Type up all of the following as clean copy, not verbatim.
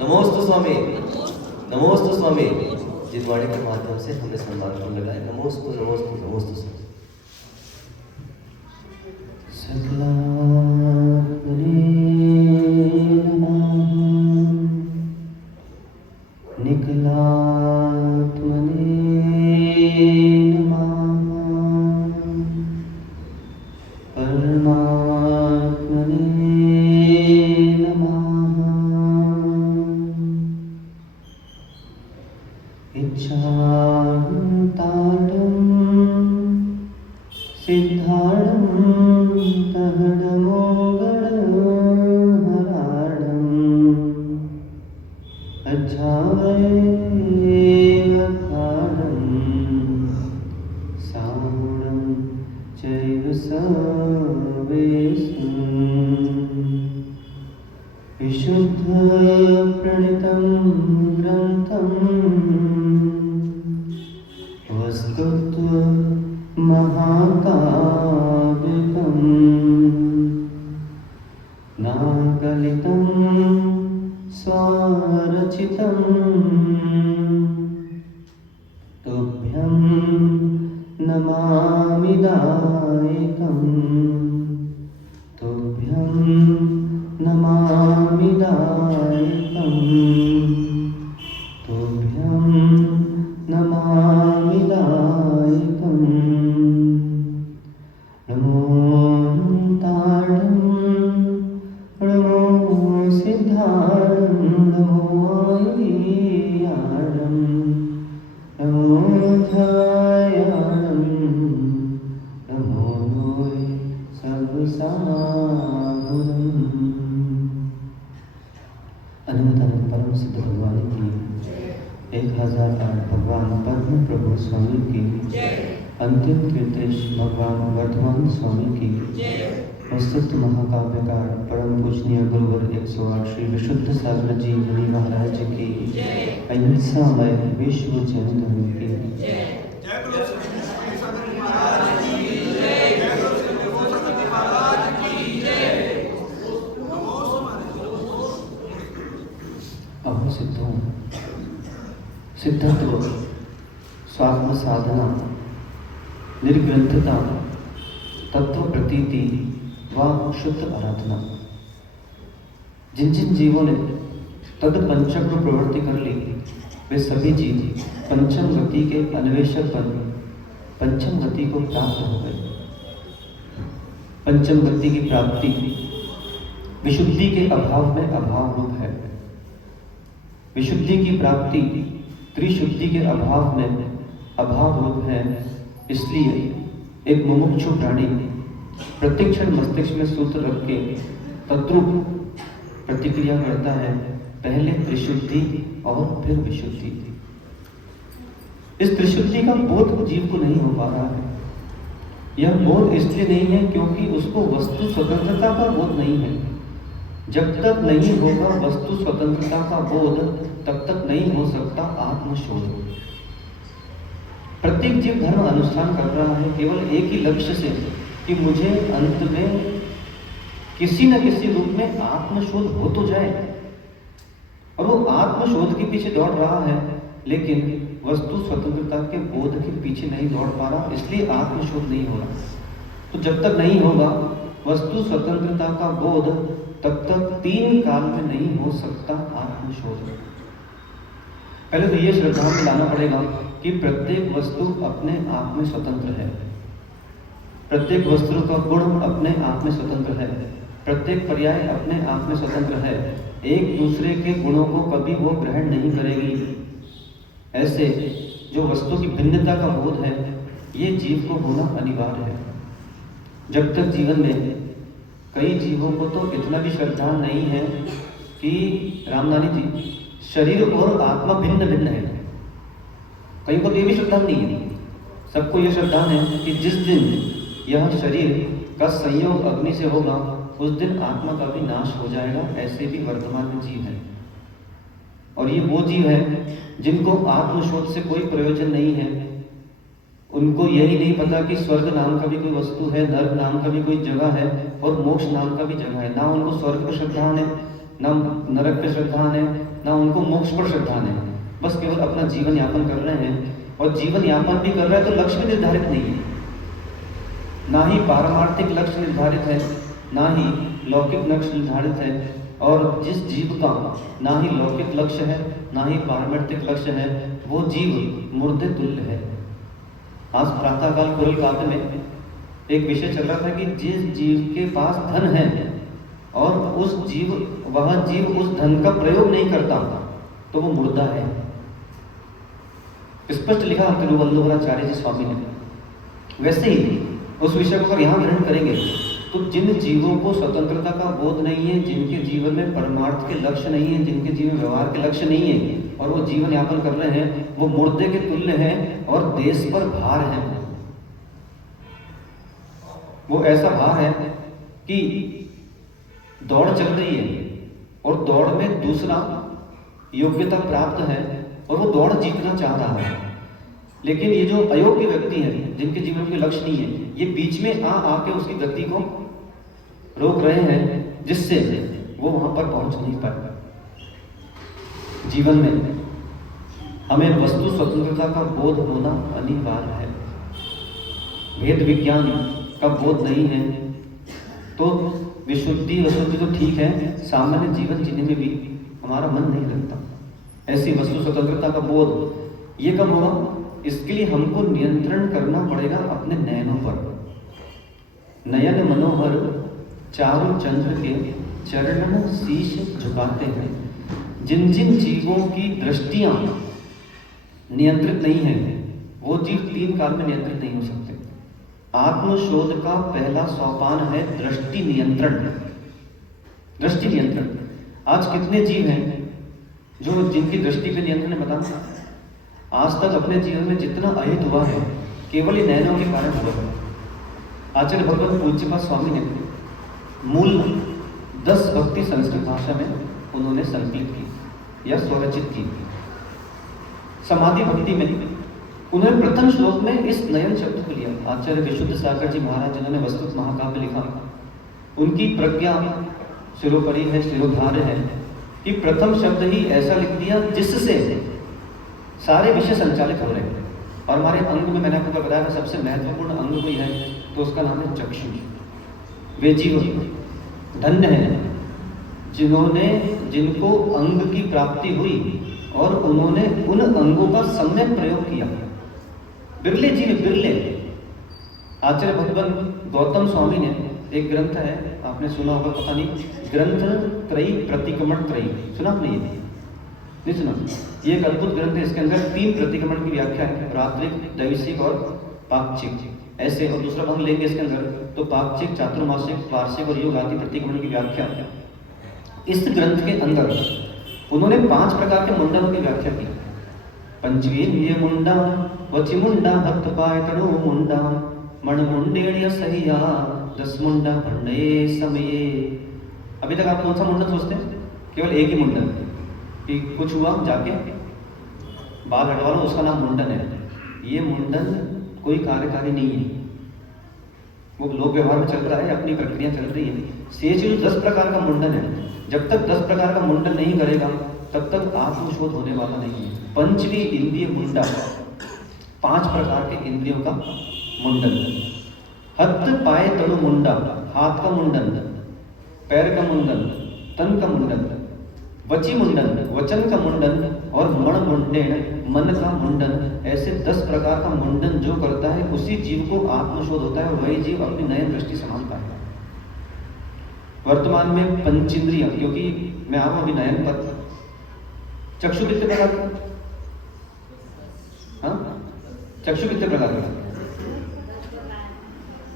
नमोस्तु स्वामी, नमोस्तु स्वामी। जिनवाणी के माध्यम से हमने सम्मान को लगाए। नमोस्तु नमोस्तु नमोस्तु स्वामी। सकलात्मने नमः, निखिलात्मने नमः, परमात्मने इच्छान्ताडं सिद्धाडं तहडमोगडहराडं अध्यायेवताडं साडं चैव सवेशं विशुद्धप्रणीतं ग्रन्थं महाकाव्यकं नागलितं स्वरचितं तुभ्यं नमामि दायकं, तुभ्यं नमामि दायकं, तुभ्यं नमामि दायकं। नमो ताडं, नमो सिद्धाडं, नमो आय्याडं, नमो ध्यायाडं, नमो नोय सर्वसाधुरम्। अनंत परम सिद्ध भगवान की 1008 भगवान पद्म प्रभु स्वामी की, अंतिम तीर्थेश भगवान वर्धमान स्वामी की, प्रसिद्ध महाकाव्यकार परम पूजनीय गुरुवर 108 श्री विशुद्ध सागर जी मुनि महाराज की, अहिंसामय विश्व जैन धर्म की। अहो सिद्धों, सिद्धत्व, स्वात्म साधना, निर्ग्रंथता, तत्व प्रतीति व शुद्ध आराधना, जिन जिन जीवों ने तद पंचक्र प्रवृत्ति कर ली, वे सभी जीव पंचम गति के अन्वेषक बन पंचम गति को प्राप्त हो गए। पंचम गति की प्राप्ति विशुद्धि के अभाव में अभाव रूप है। विशुद्धि की प्राप्ति त्रिशुद्धि के अभाव में अभाव रूप है। इसलिए एक मुमुक्षु प्राणी प्रतिक्षण मस्तिष्क में सूत्र रख के तद्रूप प्रतिक्रिया करता है, पहले त्रिशुद्धि और फिर विशुद्धि। इस त्रिशुद्धि का बोध जीव को नहीं हो पा रहा है। यह बोध इसलिए नहीं है क्योंकि उसको वस्तु स्वतंत्रता का बोध नहीं है। जब तक नहीं होगा वस्तु स्वतंत्रता का बोध, तब तक नहीं हो सकता आत्मशोध। प्रत्येक जीव धर्म अनुष्ठान कर रहा है केवल एक ही लक्ष्य से कि मुझे अंत में किसी न किसी रूप में आत्मशोध हो तो जाए, और वो आत्मशोध के पीछे दौड़ रहा है, लेकिन वस्तु स्वतंत्रता के बोध के पीछे नहीं दौड़ पा रहा, इसलिए आत्मशोध नहीं हो रहा। तो जब तक नहीं होगा वस्तु स्वतंत्रता का बोध, तब तक 3 काल में नहीं हो सकता आत्मशोध। पहले तो ये श्रद्धा में लाना पड़ेगा कि प्रत्येक वस्तु अपने आप में स्वतंत्र है। प्रत्येक वस्तु का गुण अपने आप में स्वतंत्र है। प्रत्येक पर्याय अपने आप में स्वतंत्र है। एक दूसरे के गुणों को कभी वो ग्रहण नहीं करेगी। ऐसे जो वस्तु की भिन्नता का बोध है, ये जीव को होना अनिवार्य है। जब तक जीवन में कई जीवों को तो इतना भी श्रद्धा नहीं है कि रामनानी जी, शरीर और आत्मा भिन्न भिन्न है। कई को तो ये भी श्रद्धा नहीं है। सबको ये श्रद्धा है कि जिस दिन यह शरीर का संयोग अग्नि से होगा, उस दिन आत्मा का भी नाश हो जाएगा। ऐसे भी वर्तमान में जीव है, और ये वो जीव है जिनको आत्मशोध से कोई प्रयोजन नहीं है। उनको यही नहीं पता कि स्वर्ग नाम का भी कोई वस्तु है, नर्क नाम का भी कोई जगह है, और मोक्ष नाम का भी जगह है। ना उनको स्वर्ग पर श्रद्धा है, ना नरक पे श्रद्धा है, ना उनको मोक्ष पर श्रद्धा है, बस केवल अपना जीवन यापन कर रहे हैं। और जीवन यापन भी कर रहे हैं तो लक्ष्य भी निर्धारित नहीं है, ना ही पारमार्थिक लक्ष्य निर्धारित है, ना ही लौकिक लक्ष्य निर्धारित है। और जिस जीव का ना ही लौकिक लक्ष्य है, ना ही पारमार्थिक लक्ष्य है, वो जीव मुर्दे तुल्य है। आज प्रातःकाल कुरल काव्य में एक विषय चल रहा था कि जिस जीव के पास धन है और वह जीव उस धन का प्रयोग नहीं करता तो वो मुर्दा है। स्पष्ट लिखा तिरुवल्लुवराचार्य जी स्वामी ने। वैसे ही उस विषय को अगर यहाँ ग्रहण करेंगे तो जिन जीवों को स्वतंत्रता का बोध नहीं है, जिनके जीवन में परमार्थ के लक्ष्य नहीं है, जिनके जीवन व्यवहार के लक्ष्य नहीं है और वो जीवन यापन कर रहे हैं, वो मुर्दे के तुल्य हैं और देश पर भार है। वो ऐसा भार है कि दौड़ चल रही है और दौड़ में दूसरा योग्यता प्राप्त है और वो दौड़ जीतना चाह रहा है, लेकिन ये जो अयोग्य व्यक्ति हैं, जिनके जीवन के लक्ष्य नहीं है, ये बीच में आके उसकी गति को रोक रहे हैं, जिससे वो वहां पर पहुंच नहीं पाए। जीवन में हमें वस्तु स्वतंत्रता का बोध होना अनिवार्य है। वेद विज्ञान का बोध नहीं है तो विशुद्धि अशुद्धि तो ठीक है, सामान्य जीवन जीने में भी हमारा मन नहीं लगता। ऐसी वस्तु स्वतंत्रता का बोध ये कब होगा? इसके लिए हमको नियंत्रण करना पड़ेगा अपने नयनों पर। नयन मनोहर चारु चंद्र के चरणन शीश झुकाते हैं। जिन जिन जीवों की दृष्टियां नियंत्रित नहीं है, वो जीव 3 काल में नियंत्रित नहीं हो सकते। आत्मशोध का पहला सोपान है दृष्टि नियंत्रण। दृष्टि नियंत्रण। आज कितने जीव हैं जो जिनकी दृष्टि पे नियंत्रण है? बताना। आज तक अपने जीवन में जितना अहित हुआ है केवल ये नयनों के कारण हुआ है। आचार्य भगवत पूज्यपाद स्वामी ने मूल 10 भक्ति संस्कृत भाषा में उन्होंने संकलित की या स्वरचित की। समाधि भक्ति में उन्होंने प्रथम श्लोक में इस नयन शब्द को लिया। आचार्य विशुद्ध सागर जी महाराज जिन्होंने वस्तुत महाकाव्य लिखा, उनकी प्रज्ञा शिरोपरि है, शिरोधार्य है कि प्रथम शब्द ही ऐसा लिख दिया जिससे सारे विषय संचालित हो रहे हैं। और हमारे अंग में मैंने आपको बताया था सबसे महत्वपूर्ण अंग कोई है तो उसका नाम है चक्षु। वे जीव धन्य हैं जिनको अंग की प्राप्ति हुई और उन्होंने उन अंगों का सम्यक प्रयोग किया। बिरले जीव, बिरले। आचार्य भगवान गौतम स्वामी ने एक ग्रंथ है, आपने सुना होगा पता नहीं, ग्रंथ त्रयी प्रतिक्रमण त्रयी। सुना आपने? ये नहीं सुना? ये एक अद्भुत ग्रंथ है। इसके अंदर 3 प्रतिक्रमण की व्याख्या है, रात्रिक, दैविक और पाक्षिक ऐसे। और दूसरा भाग लेंगे इसके अंदर तो पाक्षिक, चातुर्मासिक, वार्षिक और योग आदि प्रतिक्रमण की व्याख्या है। इस ग्रंथ के अंदर उन्होंने 5 प्रकार के मुंडनों की व्याख्या की। पंचवीर्य मुंडा, वचि मुंडा, हस्त पाय तणु मुंडा, मण मुंडेय सहिया, 10 मुंडा भंडे समये। अभी तक आप कौन सा मुंडन सोचते हैं? केवल एक ही मुंडन कि कुछ हुआ जाके बाल हटवा लो, उसका नाम मुंडन है। ये मुंडन कोई कार्यकारी नहीं है, वो लोक व्यवहार में चल रहा है, अपनी प्रक्रिया चल रही है। शेष जो 10 प्रकार का मुंडन है, जब तक 10 प्रकार का मुंडन नहीं करेगा तब तक आत्मशोध होने वाला नहीं है। पंचवी इंद्रिय मुंडा, 5 प्रकार के इंद्रियों का मुंडन। हस्त पाय तणु मुंडा, हाथ का मुंडन, पैर का मुंडन, तन का मुंडन। वची मुंडन, वचन का मुंडन। और मण मुंडेन, मन का मुंडन। ऐसे 10 प्रकार का मुंडन जो करता है उसी जीव को आत्मशोध होता है और वही जीव अपनी नयन दृष्टि संभालता है। वर्तमान में पंचेंद्रिय, क्योंकि मैं आऊँ अभी नयन पर। चक्षु कितने प्रकार का? हाँ, चक्षु कितने प्रकार का?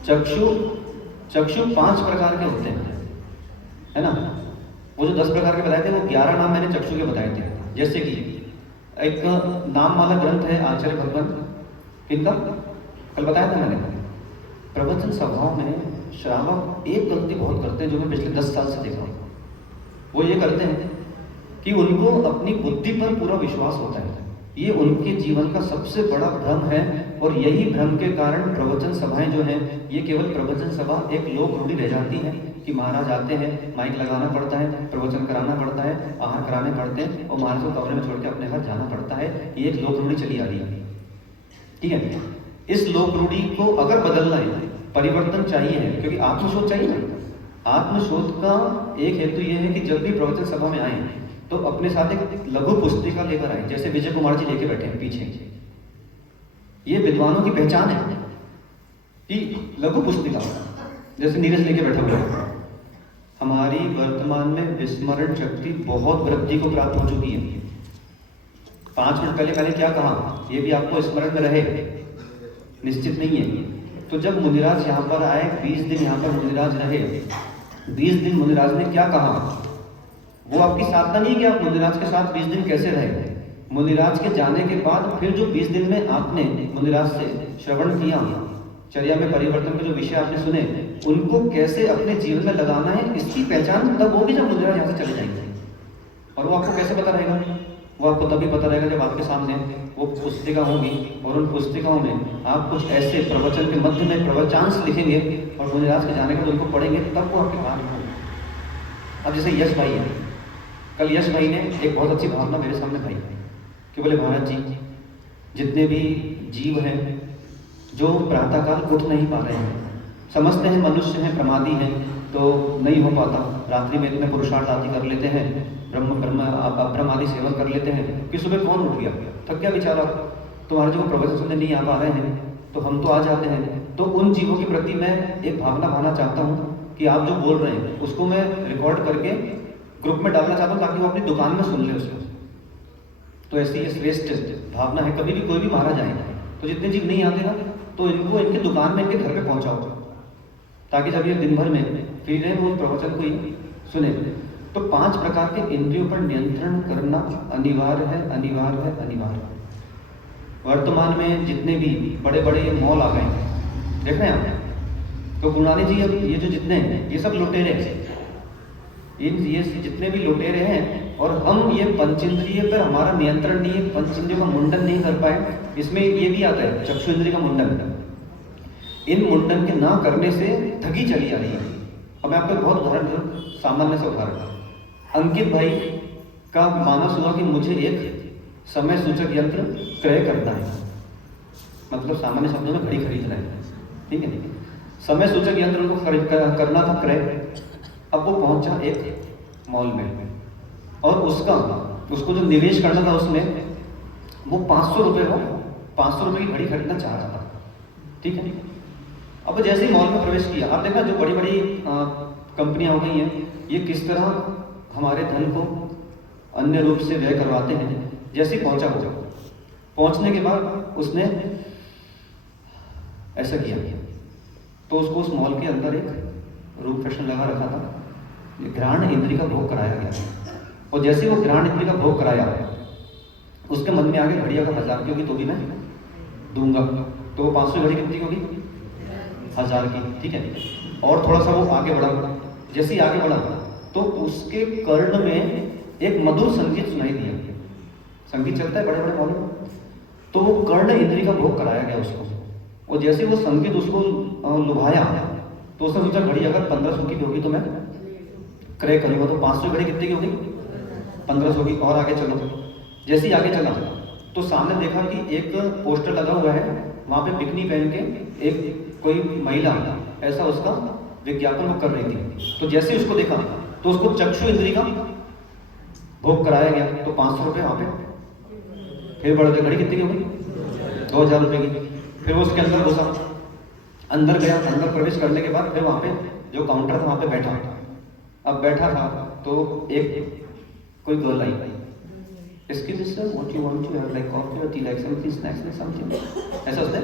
चक्षु 5 प्रकार के होते हैं, है ना? वो जो 10 प्रकार के बताए थे वो 11 नाम मैंने चक्षु के बताए थे। जैसे कि एक नाम वाला ग्रंथ है आचार्य भगवान, किनका कल बताया था मैंने। प्रवचन सभाओं में श्रावक एक गलती बहुत करते हैं जो मैं पिछले 10 साल से देख रहा हूँ। वो ये करते हैं कि उनको अपनी बुद्धि पर पूरा विश्वास होता है। ये उनके जीवन का सबसे बड़ा भ्रम है और यही भ्रम के कारण प्रवचन सभाएं जो हैं ये केवल प्रवचन सभा एक लोक रूढ़ी रह जाती है। कि महाराज आते हैं, माइक लगाना पड़ता है, प्रवचन कराना पड़ता है, आहार कराने पड़ते हैं और महाराज को कमरे में छोड़ के अपने घर जाना पड़ता है। ये एक लोक रूढ़ी चली आ रही है, ठीक है। इस लोक रूढ़ी को अगर बदलना है, परिवर्तन चाहिए है, क्योंकि आत्मशोध चाहिए ना। आत्मशोध का एक हेतु ये है कि जब भी प्रवचन सभा में आए तो अपने साथ एक लघु पुस्तिका लेकर आए, जैसे विजय कुमार जी लेके बैठे हैं पीछे। ये विद्वानों की पहचान है कि लघु पुस्तिका, जैसे नीरज लेके बैठे हुए हैं। हमारी वर्तमान में विस्मरण शक्ति बहुत वृद्धि को प्राप्त हो चुकी है। 5 मिनट पहले मैंने क्या कहा ये भी आपको स्मरण में रहे, निश्चित नहीं है। तो जब मुनिराज यहाँ पर आए, 20 दिन यहाँ पर मुनिराज रहे, 20 दिन मुनिराज ने क्या कहा, वो आपकी साधना नहीं कि आप मुनिराज के साथ 20 दिन कैसे रहे। मुनिराज के जाने के बाद फिर जो 20 दिन में आपने मुनिराज से श्रवण किया, चर्या में परिवर्तन के जो विषय आपने सुने, उनको कैसे अपने जीवन में लगाना है, इसकी पहचान तब होगी जब मुनिराज यहाँ से चले जाएंगे। और वो आपको कैसे पता रहेगा? वो आपको तभी पता रहेगा जब आपके सामने वो पुस्तिका होगी और उन पुस्तिकाओं में आप कुछ ऐसे प्रवचन के मध्य में प्रवचांश लिखेंगे और मुनिराज के जाने के बाद उनको पढ़ेंगे, तब वो आपके पास होगा। अब जैसे यश भाई है, कल यश भाई ने एक बहुत अच्छी भावना मेरे सामने भाई कि बोले महाराज जी, जितने भी जीव हैं जो प्रातःकाल उठ नहीं पा रहे हैं, समझते हैं मनुष्य हैं, प्रमादी हैं, तो नहीं हो पाता, रात्रि में इतने पुरुषार्थ आदि कर लेते हैं, ब्रह्म आदि सेवन कर लेते हैं कि सुबह कौन उठ गया, थक गया बेचारा, तुम्हारे जो प्रवचन सुनने नहीं आ पा रहे हैं तो हम तो आ जाते हैं। तो उन जीवों के प्रति मैं एक भावना भाना चाहता हूँ कि आप जो बोल रहे हैं उसको मैं रिकॉर्ड करके ग्रुप में डालना चाहता हूँ ताकि वो अपनी दुकान में सुन ले उसे। तो ऐसी ये श्रेष्ठ भावना है। कभी भी कोई भी महाराज आए तो जितने जीव नहीं आते ना, तो इनको इनके दुकान में, इनके घर पे पहुंचाओ, ताकि जब ये दिन भर में फ्री रहे वो प्रवचन को ही सुने। तो 5 प्रकार के इंद्रियों पर नियंत्रण करना अनिवार्य है, अनिवार्य है, अनिवार्य है। वर्तमान में जितने भी बड़े बड़े मॉल आ गए हैं, देख रहे हैं आप, तो गुरुनानी जी अब ये जो जितने हैं ये सब लुटेरे हैं, ये जितने भी लुटेरे हैं, और हम ये पंचेंद्रिय पर हमारा नियंत्रण नहीं है, पंचेंद्रियों का मुंडन नहीं कर पाए। इसमें ये भी आता है चक्षु इंद्रिय का मुंडन। इन मुंडन के ना करने से ठगी चली आ रही है। अब मैं आपको बहुत उदाहरण, सामान्य से उदाहरण, अंकित भाई का मानस हुआ कि मुझे एक समय सूचक यंत्र क्रय करना है, मतलब सामान्य शब्दों में घड़ी खरीदना है, ठीक है। समय सूचक यंत्र उनको करना था क्रय। अब वो पहुंचा एक मॉल में और उसको जो निवेश करना था उसमें वो 500 रुपये हो, 500 रुपये की घड़ी खरीदना चाह रहा था, ठीक है। अब जैसे ही मॉल में प्रवेश किया, आप देखा जो बड़ी बड़ी कंपनियां हो गई हैं, ये किस तरह हमारे धन को अन्य रूप से व्यय करवाते हैं। जैसे ही पहुंचने के बाद उसने ऐसा किया तो उसको उस मॉल के अंदर एक रूप फैशन लगा रखा था, घ्राण इंद्रिय का भोग कराया गया। और जैसे वो घ्राण इंद्रिय का भोग कराया, उसके मन में आगे घड़ी अगर 1000 की होगी तो भी मैं दूंगा, तो 500 घड़ी कितनी होगी, 1000 की, ठीक है। और थोड़ा सा वो आगे बढ़ा, जैसे ही आगे बढ़ा तो उसके कर्ण में एक मधुर संगीत सुनाई दिया। संगीत चलता है बड़े बड़े मॉल में, तो वो कर्ण इंद्रिय का भोग कराया गया उसको। और जैसे वो संगीत उसको लुभाया तो उसने सोचा घड़ी अगर 1500 की होगी तो मैं क्रय करूंगा। तो 500 घड़ी कितनी की होगी, 1500 की। और आगे चलो, जैसे ही आगे चला तो सामने देखा कि एक पोस्टर लगा हुआ है, वहां पे बिकनी पहन के एक कोई महिला ऐसा उसका विज्ञापन वो कर रही थी। तो जैसे उसको देखा तो उसको चक्षु इंद्रिय का भोग कराया गया। तो 500 रुपये वहां पे फिर बढ़ गई, घड़ी कितनी की होगी, 2000 रुपये की। फिर वो उसके अंदर घुसा, अंदर गया, अंदर प्रवेश करने के बाद फिर वहां पे जो काउंटर था वहां पे बैठा। अब बैठा था तो एक कोई गर्ल आई, इसके लिए sir what you want to have, like coffee और tea, like something snacks like something, ऐसा उसने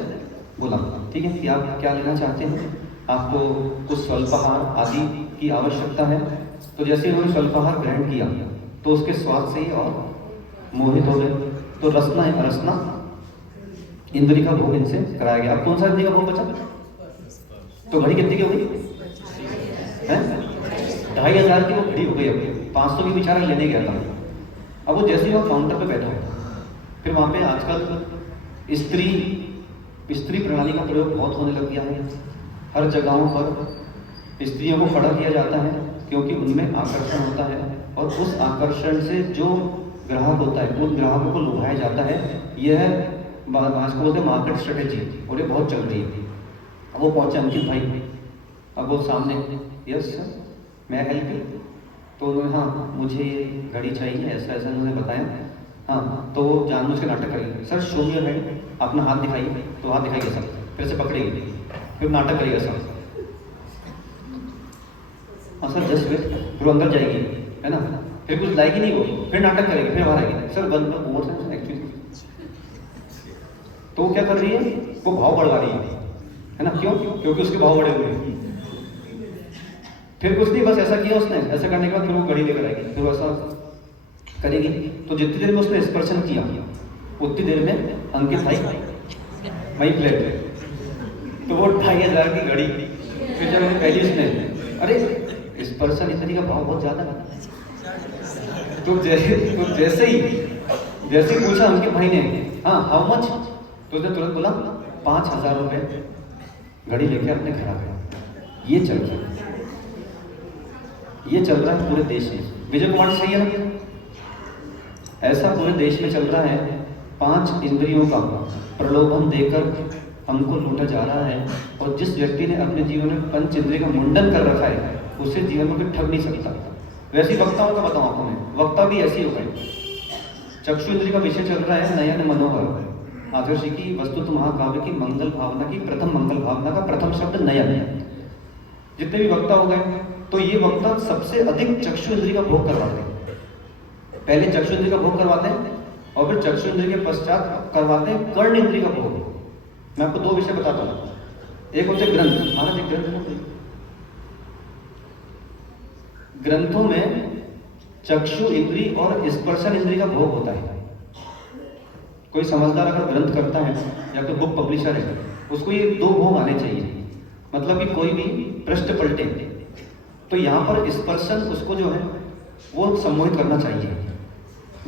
बोला, ठीक है, कि आप क्या लेना चाहते हैं, आपको कुछ स्वल्पाहार आदि की आवश्यकता है। तो जैसे उन्होंने स्वल्पाहार ग्रहण किया तो उसके स्वाद से ही और मोहित हो गए। तो रसना है, रसना इंद्रिय का भोग इनसे कराया गया। अब कौन सा इंद्रिय का भोग बचा, तो घड़ी कितनी की हो गई है, 2500 की वो घड़ी हो गई। अब 500 की बेचारा लेने गया था। अब वो जैसे ही वो काउंटर पे बैठा, फिर वहां पे आजकल स्त्री प्रणाली का प्रयोग बहुत होने लग गया है। हर जगहों पर स्त्रियों को खड़ा किया जाता है क्योंकि उनमें आकर्षण होता है और उस आकर्षण से जो ग्राहक होता है उन ग्राहकों को लुभाया जाता है। यह आज को बोलते हैं मार्केट स्ट्रेटेजी, और ये बहुत चल रही है। अब वो पहुंचे अंकित भाई, अब वो सामने, यस सर मैं हेल्प यू, तो उन्होंने हाँ मुझे ये घड़ी चाहिए, ऐसा ऐसा उन्होंने बताया। हाँ तो वो जानबूझ के नाटक करेगी, sir show me your hand, अपना हाथ दिखाइए, तो हाथ दिखाइए सर, फिर से पकड़ेगी, फिर नाटक करेगा सर, हाँ सर जस्ट वेट, फिर वो अंदर जाएगी, है ना, फिर कुछ लाएगी नहीं वो, फिर नाटक करेगी, फिर बाहर आएगी, सर बंद ओवर से एक्चुअली। तो वो क्या कर रही है, वो भाव बढ़वा रही है ना, क्यों? क्योंकि उसके भाव बढ़े हुए हैं। फिर कुछ नहीं, बस ऐसा किया उसने, ऐसा करने के बाद फिर वो घड़ी लेकर आएगी, फिर वो ऐसा करेगी। तो जितनी देर में उसने स्पर्शन किया उतनी देर में अंकित भाई वही प्लेट, तो वो 2500 की घड़ी। फिर जब मैंने पहली उसने, अरे स्पर्शन इतनी का भाव बहुत ज्यादा है, तो जैसे ही पूछा अंकित भाई ने, हाँ हाउ मच, तो उसने तुरंत बोला 5000 रुपए, घड़ी लेके अपने घर आ गया। ये चल रहा है, ये चल रहा है पूरे देश में। विजय कुमार सही है ना? ऐसा पूरे देश में चल रहा है। 5 इंद्रियों का प्रलोभन देकर हमको लूटा जा रहा है, और जिस व्यक्ति ने अपने जीवन में 5 इंद्रिय का मुंडन कर रखा है उसे जीवन में कोई ठग नहीं सकता। वैसे वक्ताओं का बताऊं आपको मैं, वक्ता भी ऐसी हो गए। चक्षु इंद्रिय का विषय चल रहा है नयन मनोहर, आदर्शी की वस्तु महाकाव्य की मंगल भावना की प्रथम मंगल भावना का प्रथम शब्द नयन है। जितने भी वक्ता हो गए, तो ये वक्ता सबसे अधिक चक्षु इंद्रिय का भोग करवाते हैं। पहले चक्षु इंद्रिय का भोग करवाते हैं और फिर चक्षु इंद्रिय के पश्चात करवाते हैं कर्ण इंद्रिय का भोग। मैं आपको 2 विषय बताता हूँ। एक होते ग्रंथ, महाराज एक ग्रंथ है, ग्रंथों में चक्षु इंद्रिय और स्पर्शन इंद्रिय का भोग होता है। कोई समझदार अगर ग्रंथ करता है या कोई बुक पब्लिशर है, उसको ये 2 भोग आने चाहिए। मतलब कि कोई भी पृष्ठ पलटे तो यहाँ पर स्पर्शन उसको जो है वो सम्मोहित करना चाहिए।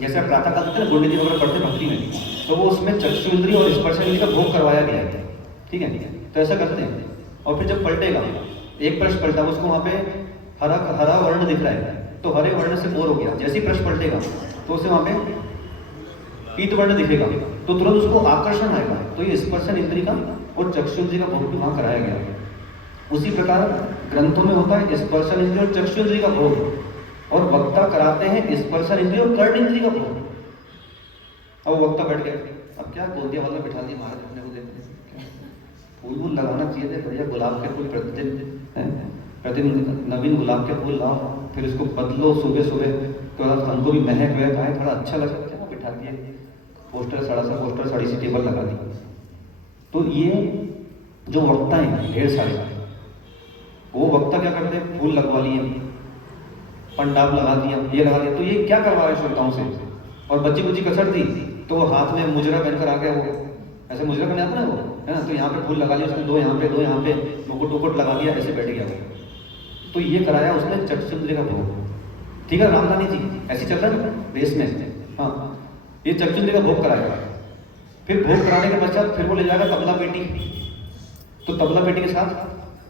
जैसे आप प्रातः काल करते हैं गुंडी वगैरह पढ़ते भक्ति में, तो वो उसमें चक्षु इंद्रिय और स्पर्शन इंद्रिय का भोग करवाया गया है। ठीक है, तो ऐसा करते हैं। और फिर जब पलटेगा, एक पृष्ठ पलटा, उसको वहाँ पे हरा वर्ण दिख रहा है, तो हरे वर्ण से बोर हो गया। जैसे ही पृष्ठ पलटेगा तो उसे वहाँ पे पीत वर्ण दिखेगा, तो तुरंत उसको आकर्षण आएगा। तो ये स्पर्शन इंद्रिय का और चक्षु इंद्रिय का भोग भी वहाँ कराया गया है। उसी प्रकार ग्रंथों में होता है स्पर्शन इंद्रिय और चक्षु इंद्रिय का भोग, और वक्ता कराते हैं स्पर्शन इंद्रिय और कर्ण इंद्रिय का भोग। अब वक्ता बैठ गया, अब क्या गोंदिया वाला बिठा दिया महाराज अपने को, देखते फूल लगाना चाहिए थे भैया, गुलाब के फूल प्रतिदिन नवीन गुलाब के फूल लाओ, फिर इसको बदलो सुबह सुबह, तो हमको भी महक वहक आए, थोड़ा अच्छा लगे, क्या बिठा दिए पोस्टर, पोस्टर साड़ी सी टेबल लगा दी। तो ये जो वक्ता है ढेर सारे, वो वक्ता क्या करते हैं, फूल लगवा लिए, पंडाब लगा दिया, ये लगा दिया, तो ये क्या करवा रहे श्रोताओं से। और बच्ची बुच्ची कसर दी तो हाथ में मुजरा पहनकर आ गया, वो ऐसे मुजरा पहने आता ना वो, है ना, तो यहाँ पे फूल लगा लिया उसने, 2 यहाँ पे 2 यहाँ पे, मुकुट उकुट लगा दिया, ऐसे बैठ गया वो। तो ये कराया उसने चक्षु इंद्रिय का भोग। ठीक है रामरानी जी, ऐसे चल रहा है देश में। हाँ, ये चक्षु इंद्रिय का भोग कराएगा। फिर भोग कराने के पश्चात फिर वो ले जाएगा तबला पेटी, तो तबला पेटी के साथ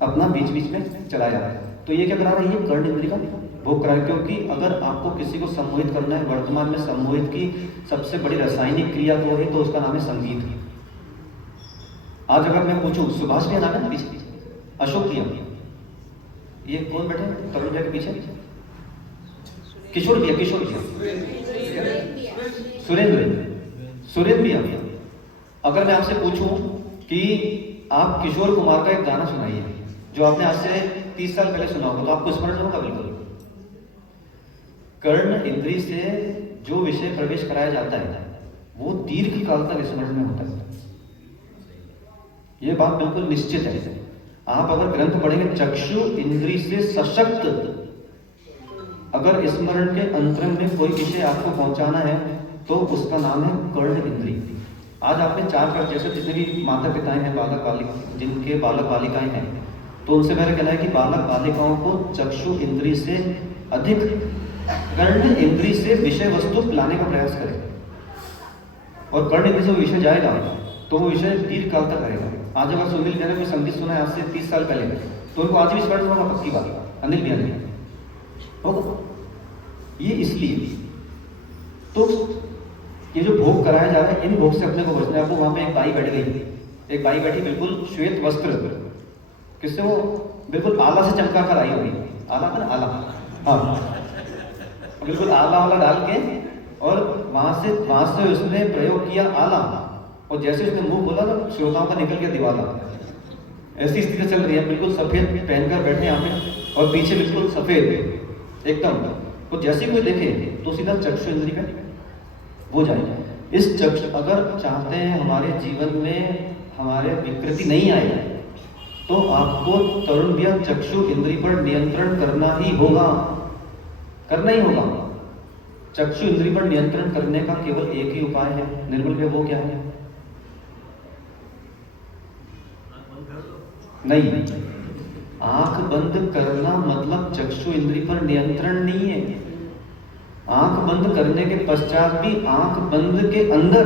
अपना बीच बीच में चलाया। तो ये क्या करा रहा है, ये कर्ण इंद्रिय का भोग कराया। क्योंकि अगर आपको किसी को सम्मोहित करना है, वर्तमान में सम्मोहित की सबसे बड़ी रासायनिक क्रिया तो है, तो उसका नाम है संगीत। आज अगर मैं पूछूं, सुभाष भी नाम है ना पीछे, अशोक भैया, ये कौन बैठे तरुण भैया के पीछे, किशोर भैया, सुरेंद्र भैया, अगर मैं आपसे पूछूं कि आप किशोर कुमार का एक गाना सुनाइए जो आपने आज से 30 साल पहले सुना होगा, तो आपको स्मरण होगा बिल्कुल। कर्ण इंद्रिय से जो विषय प्रवेश कराया जाता है वो दीर्घ काल तक स्मरण में होता है। यह बात बिल्कुल निश्चित है। आप अगर ग्रंथ पढ़ेंगे, चक्षु इंद्रिय से सशक्त अगर स्मरण के अंतरंग में कोई विषय आपको पहुंचाना है तो उसका नाम है कर्ण इंद्रिय। आज आपने 4 कर, जैसे जितने भी माता पिताएं हैं, बालक बालिका, जिनके बालक बालिकाएं हैं, तो उनसे मेरा कहना है कि बालक बालिकाओं को चक्षु इंद्रिय से अधिक कर्ण इंद्रिय से विषय वस्तु लाने का प्रयास करें। और कर्ण इंद्रिय से विषय जाएगा तो वो विषय दीर्घ काल तक रहेगा। आज अगर सुनील जी ने कोई संगीत सुना है आज से 30 साल पहले, तो उनको आज भी स्मरण होगा, पक्की बात, अनिल भी अनिल होगा। ये इसलिए तो ये जो भोग कराया जा रहा है, इन भोग से अपने को बचना है। आपको वहां पे एक बाई बैठ गई, एक बाई बैठी बिल्कुल श्वेत वस्त्र, किससे वो बिल्कुल आला से चमका कर आई होगी, आला था ना, आला, हाँ, बिल्कुल आला वाला डाल के, और वहां से उसने प्रयोग किया आला, और जैसे उसने मुंह खोला तो श्रोताओं का निकल गया दिवाला। ऐसी स्थिति चल रही है, बिल्कुल सफेद पहनकर बैठे यहाँ पे, और पीछे बिल्कुल सफेद एकदम, तो जैसे कोई देखे तो सीधा चक्षु इंद्री पे वो जाए। इस चक्षु, अगर चाहते हैं हमारे जीवन में हमारे विकृति नहीं आए, तो आपको तरुण भैया चक्षु इंद्री पर नियंत्रण करना ही होगा, करना ही होगा। चक्षु इंद्री पर नियंत्रण करने का केवल एक ही उपाय है, निर्मल भैया, वो क्या है? नहीं, आंख बंद करना मतलब चक्षु इंद्री पर नियंत्रण नहीं है। आंख बंद करने के पश्चात भी आंख बंद के अंदर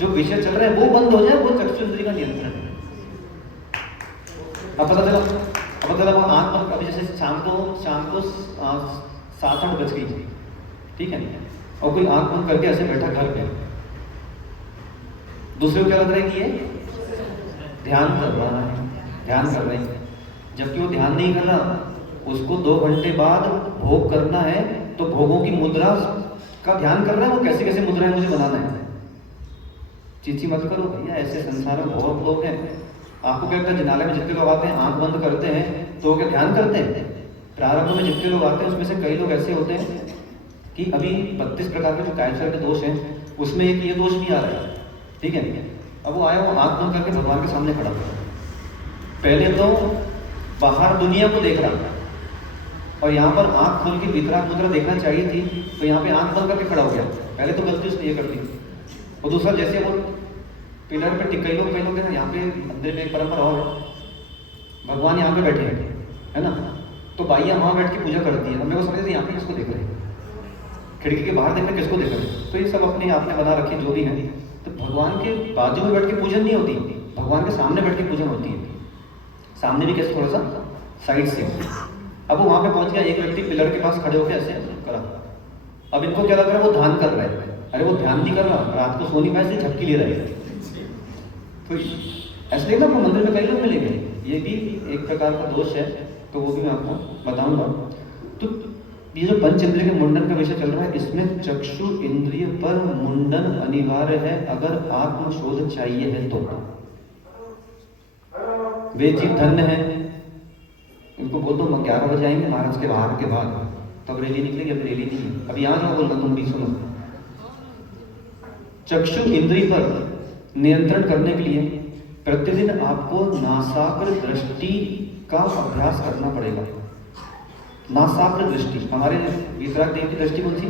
जो विषय चल रहे हैं वो बंद हो जाए, वो चक्षु इंद्री का नियंत्रण है। अब पता चला वो आंख बंद, अभी जैसे शाम को 7-8 बज गई, ठीक है, और कोई आंख बंद करके ऐसे बैठा घर पे, दूसरे को क्या लग रहा है कि ये ध्यान कर रहा है, ध्यान कर रहे हैं, जबकि वो ध्यान नहीं कर रहा। उसको 2 घंटे बाद भोग करना है, तो भोगों की मुद्रा का ध्यान कर रहा है, वो कैसे कैसे मुद्रा है मुझे बनाना है। चीची मत करो भैया, ऐसे संसार में बहुत लोग हैं। आपको क्या लगता है जिनालय में जितने लोग आते हैं आंख बंद करते हैं तो वो क्या ध्यान करते हैं? प्रारंभ में जितने लोग आते हैं उसमें से कई लोग ऐसे होते हैं कि अभी 32 प्रकार के जो कैंसर के दोष हैं उसमें एक ये दोष भी आ रहा है, ठीक है। अब वो आया, वो आंख बंद करके भगवान के सामने खड़ा था। पहले तो बाहर दुनिया को देख रहा था, और यहाँ पर आंख खोल के वितराग मुद्रा देखना चाहिए थी, तो यहाँ पे आंख बंद करके खड़ा हो गया। पहले तो गलती उसने ये कर दी। और दूसरा, जैसे वो पिलर पे कई लोग ना, यहाँ पे मंदिर में एक परंपरा और है, भगवान यहाँ पे बैठे हैं, है ना, तो बाइयाँ वहाँ बैठ के पूजा करती है। हमें वो समझते थे यहाँ पे किसको देख रहे हैं, खिड़की के बाहर देख रहे किसको देख रहे हैं। तो ये सब अपने आपने बना रखी जो भी है। तो भगवान के बाजू में बैठ के पूजन नहीं होती, भगवान के सामने बैठ के पूजन होती है। सामने भी कैसे, थोड़ा सा साइड से। अब वो वहां पे पहुंच गया, एक व्यक्ति पिलर के पास खड़े होकर ऐसे करा। अब इनको क्या लग रहा है, वो ध्यान कर रहा है। अरे वो ध्यान नहीं कर रहा, रात को सोनी पाए से झपकी ले रहा है। तो ऐसे देखना आपको मंदिर में कई लोग मिलेंगे, ये भी एक प्रकार का दोष है, तो वो भी मैं आपको बताऊंगा। तो ये जो पंच इंद्रिय के मुंडन का विषय चल रहा है, इसमें चक्षु इंद्रिय पर मुंडन अनिवार्य है अगर आत्मशोध चाहिए है तो। वे जीव धन्य है, इनको बोल दो 11 बजे आएंगे महाराज के बाहर के बाद, तब रैली निकलेगी, अभी रैली नहीं है। अब यहाँ जाओ बोलना, तुम भी सुनो। चक्षु इंद्रिय पर नियंत्रण करने के लिए प्रतिदिन आपको नासाग्र दृष्टि का अभ्यास करना पड़ेगा। नासाग्र दृष्टि, हमारे वितराग देव की दृष्टि कौन सी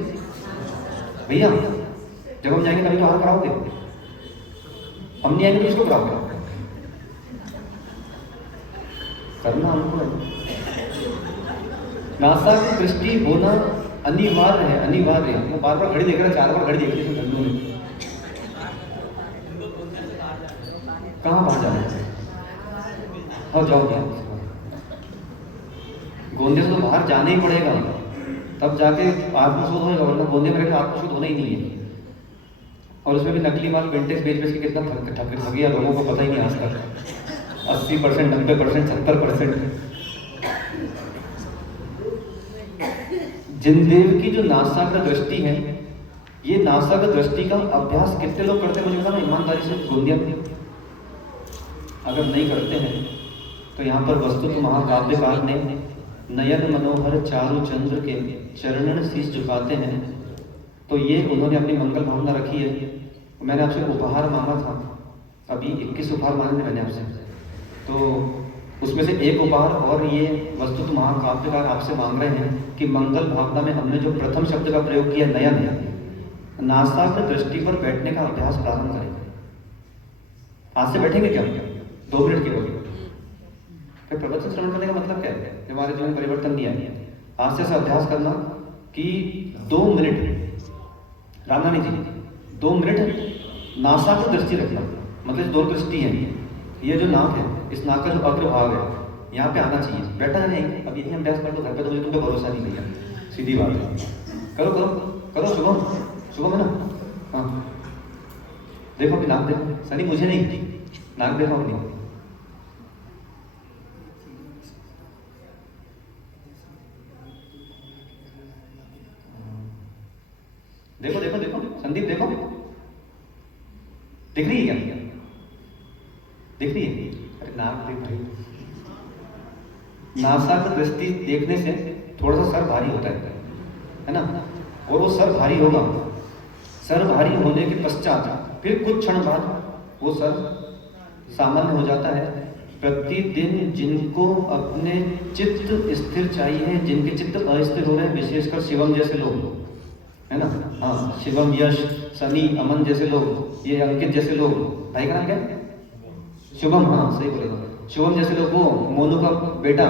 भैया? जब हम जाएंगे तभी तो हार कराओगे, हम नहीं आएंगे तो इसको कराओगे, करना हमको है। नासाग्र दृष्टि होना अनिवार्य है, अनिवार्य है। वो बार बार घड़ी देख रहा है, 4 बार घड़ी देख रही है घंटों में, कहाँ बाहर जाना है? हाँ जाओ क्या, गोंदे से तो बाहर जाना ही पड़ेगा, तब जाके आत्मशोध होगा, वरना गोंदे में रहकर आत्मशोध होना ही नहीं है। और उसमें भी नकली माल विंटेज बेच बेच के कितना ठग गया, लोगों को पता ही नहीं आज तक। 80%, 90%, 70%। जिनदेव की जो नासाग्र दृष्टि है, ये नासाग्र दृष्टि का अभ्यास कितने लोग करते हैं मुझे बताना ईमानदारी से, गोंदिया में? अगर नहीं करते हैं तो यहाँ पर वस्तुतः महाकाव्यकार ने नयन मनोहर चारु चंद्र के चरणन शीश झुकाते हैं, तो ये उन्होंने अपनी मंगल भावना रखी है। मैंने आपसे उपहार मांगा था, अभी 21 उपहार मांगे थे मैंने आपसे, तो उसमें से एक उपहार और ये वस्तुतः महाकाव्यकार आपसे मांग रहे हैं कि मंगल भावना में हमने जो प्रथम शब्द का प्रयोग किया नयन, नासाग्र दृष्टि पर बैठने का अभ्यास प्रारंभ करें। आज से बैठेंगे क्या? 2 मिनट केवल। फिर प्रवचन श्रवण करने का मतलब क्या है? जब हमारे जीवन में परिवर्तन नहीं आए, आज से ऐसा अभ्यास करना कि 2 मिनट, रामनानी जी 2 मिनट नासाग्र दृष्टि रखना। मतलब 2 दृष्टि है, ये जो नाक है, इस नाक का जो अग्र भाग है, यहाँ पे आना चाहिए, बैठा नहीं। अब यही अभ्यास कर लो घर पे, तो मुझे तुम पे भरोसा नहीं भैया, सीधी बात है। करो करो करो, शुभम शुभम है ना? हाँ देखो अपनी नाक देखो, सनी मुझे नहीं, नाक देखो अपनी। देखो देखो देखो संदीप देखो, दिख रही है क्या? दिख रही है? अरे नाक देख भाई, नासा की दृष्टि देखने से थोड़ा सा सर भारी होता है ना? और वो सर भारी होगा, सर भारी होने के पश्चात फिर कुछ क्षण बाद वो सर सामान्य हो जाता है। प्रतिदिन जिनको अपने चित्त स्थिर चाहिए, जिनके चित्त अस्थिर हो रहे हैं, विशेषकर शिवम जैसे लोग, है ना? हाँ, शिवम, यश, सनी, अमन जैसे लोग, ये अंकित जैसे लोग, भाई का नाम क्या है? शुभम, हाँ सही बोलेगा, शुभम जैसे लोग, वो मोनू का बेटा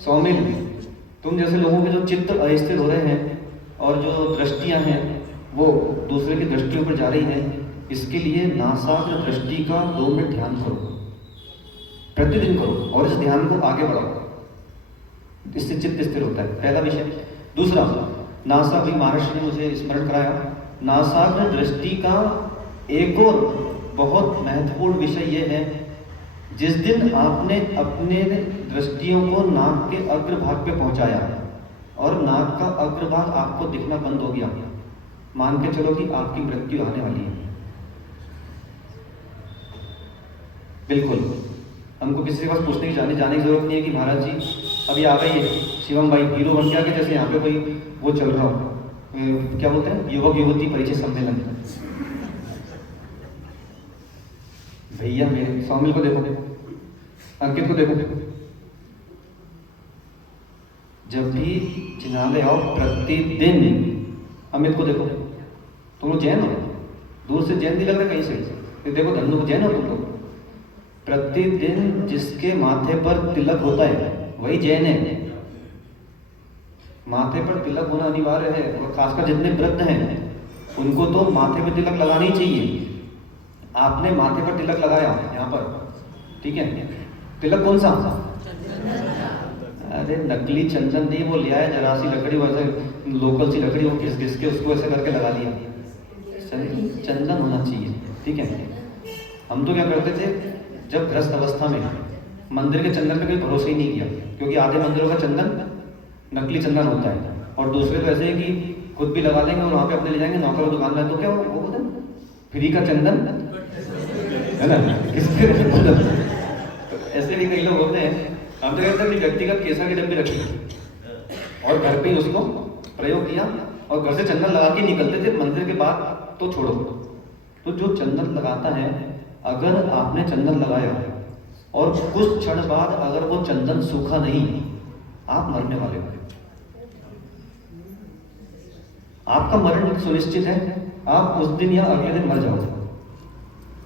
सौमिल, तुम जैसे लोगों के जो चित्त अस्थिर हो रहे हैं और जो दृष्टियां हैं वो दूसरे की दृष्टियों पर जा रही हैं, इसके लिए नासाग्र दृष्टि का 2 मिनट ध्यान करो, प्रतिदिन करो और इस ध्यान को आगे बढ़ाओ, इससे चित्त स्थिर होता है। पहला विषय। दूसरा, नासा, भी महर्षि ने मुझे स्मरण कराया, नासाग्र दृष्टि का एक और बहुत महत्वपूर्ण विषय यह है, जिस दिन आपने अपने दृष्टियों को नाक के अग्रभाग पे पहुंचाया और नाक का अग्रभाग आपको दिखना बंद हो गया, मान के चलो कि आपकी मृत्यु आने वाली है। बिल्कुल, हमको किसी के पास पूछने की जाने की जरूरत नहीं है कि महाराज जी अभी आ गई है शिवम भाई, हीरो बन के आके, जैसे यहाँ पे कोई वो चल रहा हो, क्या बोलते हैं, युवक युवती परिचय सम्मेलन। भैया मेरे सौमिल को देखो, अंकित को देखो, जब भी चिन्हाले आओ प्रतिदिन, अमित को देखो, तुम लोग जैन हो, दूर से जैन नहीं लग रहा कहीं से, देखो धन्नु को जैन हो तुम लोग। प्रतिदिन जिसके माथे पर तिलक होता है वही जैन है। माथे पर तिलक होना अनिवार्य है, और खासकर जितने वृद्ध हैं उनको तो माथे पर तिलक लगाना ही चाहिए। आपने माथे पर तिलक लगाया यहाँ पर, ठीक है, तिलक कौन सा? अरे नकली चंदन नहीं, वो लिया है जरा सी लकड़ी, वैसे लोकल सी लकड़ी, वो घिस घिस के उसको ऐसे करके लगा लिया। चंदन होना चाहिए, ठीक है। हम तो क्या करते थे, जब गृहस्थ अवस्था में मंदिर के चंदन पे कोई भरोसा ही नहीं किया, क्योंकि आधे मंदिरों का चंदन नकली चंदन होता है, और दूसरे तो ऐसे है कि खुद भी लगा देंगे और वहाँ पे अपने ले जाएंगे, नौकर दुकान में, तो क्या वो बोलते हैं फ्री का चंदन, है ना? किसके ऐसे भी कई लोग होते हैं। हम तो कहते हैं व्यक्तिगत केसर की डब्बी रखी और घर पे ही उसको प्रयोग किया और घर से चंदन लगा के निकलते थे, मंदिर के बाद तो छोड़ो। तो जो चंदन लगाता है, अगर आपने चंदन लगाया और कुछ क्षण बाद अगर वो चंदन सूखा नहीं, आप मरने वाले हो, आपका मरण सुनिश्चित है। आप उस दिन या अगले दिन मर जाओगे,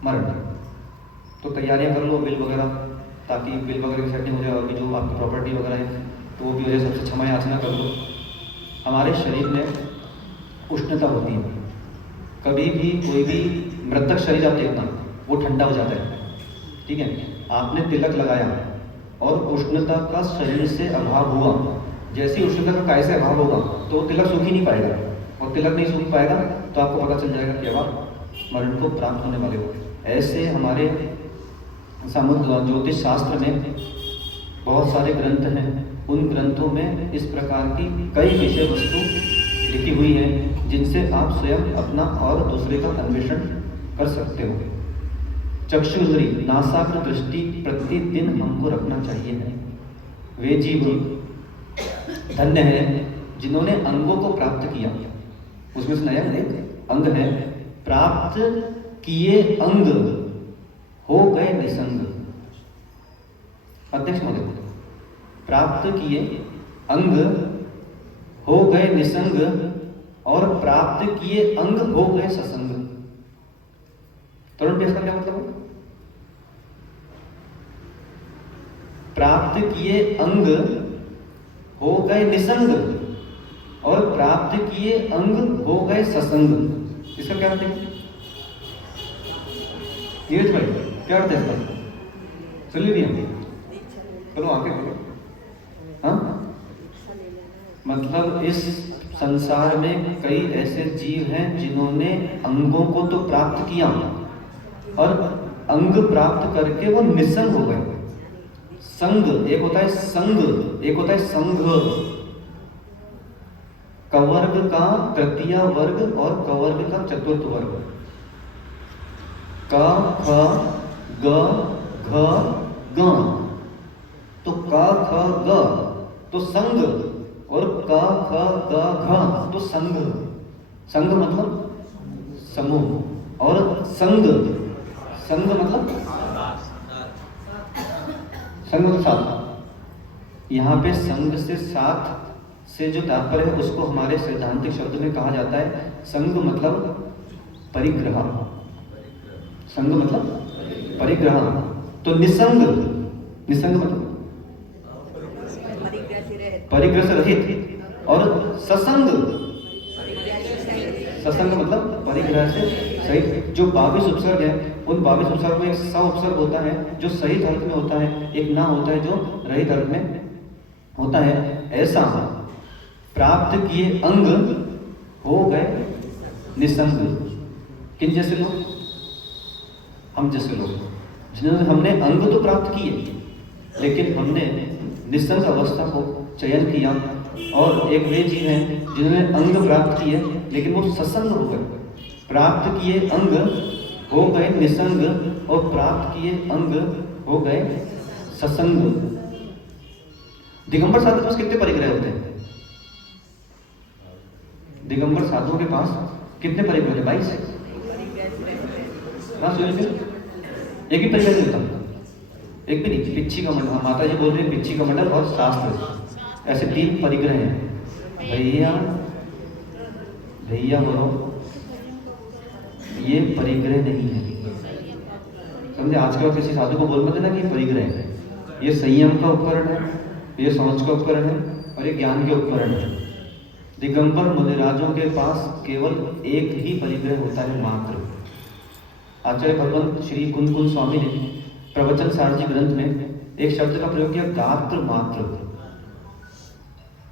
मरण। तो तैयारियां कर लो, बिल वगैरह, ताकि बिल वगैरह की सेटिंग हो जाए, और भी जो आपकी प्रॉपर्टी वगैरह है तो वो भी हो जाए, सबसे क्षमा याचना कर लो। हमारे शरीर में उष्णता होती है, कभी भी कोई भी मृतक शरीर आप देखना वो ठंडा हो जाता है, ठीक है। आपने तिलक लगाया और उष्णता का शरीर से अभाव हुआ, जैसी उष्णता का काय से अभाव होगा तो वो तिलक सूख ही नहीं पाएगा, और तिलक नहीं सूख पाएगा तो आपको पता चल जाएगा कि अब आप मरण को प्राप्त होने वाले हो। ऐसे हमारे ज्योतिष शास्त्र में बहुत सारे ग्रंथ हैं, उन ग्रंथों में इस प्रकार की कई विषय वस्तु लिखी हुई हैं, जिनसे आप स्वयं अपना और दूसरे का अन्वेषण कर सकते हो। चक्षुंद्री, नासाग्र दृष्टि प्रतिदिन हमको रखना चाहिए। वे जीव धन्य है जिन्होंने अंगों को प्राप्त किया। उसमें से नया एक अंग है, प्राप्त किए अंग हो गए निसंग। अध्यक्ष महोदय, प्राप्त किए अंग हो गए निसंग और प्राप्त किए अंग हो गए ससंग। तरुण, इसका क्या मतलब? प्राप्त किए अंग हो गए निसंग और प्राप्त किए अंग हो गए ससंग। इसका क्या अर्थ है? नीरज भाई, क्या अर्थ है इसका? सुन लीजिए। चलो आगे बोलो। हाँ, मतलब इस संसार में कई ऐसे जीव हैं जिन्होंने अंगों को तो प्राप्त किया और अंग प्राप्त करके वो निसंग हो गए। संग एक होता है, संग एक होता है, संघ। कवर्ग का तृतीय वर्ग और कवर्ग का चतुर्थ वर्ग। क ख ग घ ग, तो क ख ग तो संग, और क ख ग घ तो संघ। संघ मतलब समूह, और संग, संग मतलब संग मतलब साथ। यहाँ पे संग से साथ से जो तात्पर्य है उसको हमारे सैद्धांतिक शब्द में कहा जाता है संग मतलब परिग्रह। संग मतलब परिग्रह। तो निसंग, निसंग मतलब परिग्रह से रहित, और ससंग, ससंग मतलब परिग्रह से सहित। जो 22 उपसर्ग है उन 22 उपसर्ग में एक स उपसर्ग होता है जो सहित अर्थ में होता है, एक ना होता है जो रहित अर्थ में होता है। ऐसा प्राप्त किए अंग हो गए निसंग। किन जैसे लोग? हम जैसे लोग, जिन्होंने हमने अंग तो प्राप्त किए लेकिन हमने निसंग अवस्था को चयन किया, और एक वे जीव हैं जिन्होंने अंग प्राप्त किए लेकिन वो ससंग हो गए। प्राप्त किए अंग हो गए निसंग, और प्राप्त किए अंग हो गए ससंग। दिगंबर साधु के पास कितने परिग्रह होते हैं? दिगंबर साधुओं के पास कितने परिग्रह होते हैं? 22 है। एक ही परिग्रह नहीं होता, एक भी नहीं। पिच्छी का मंडल, माता जी बोल रही है पिच्छी का मंडल और शास्त्र, ऐसे 3 परिग्रह हैं। भैया भैया बोलो, ये परिग्रह नहीं है। समझे? आजकल किसी साधु को बोल मत देना कि ये परिग्रह है। ये संयम का उपकरण है, ये समझ का उपकरण है, और ये ज्ञान के उपकरण है। दिगंबर मुनिराजों के पास केवल एक ही परिग्रह होता है मात्र। आचार्य भगवंत श्री कुंकुल स्वामी ने प्रवचन सारजी ग्रंथ में एक शब्द का प्रयोग किया, गात्र मात्र।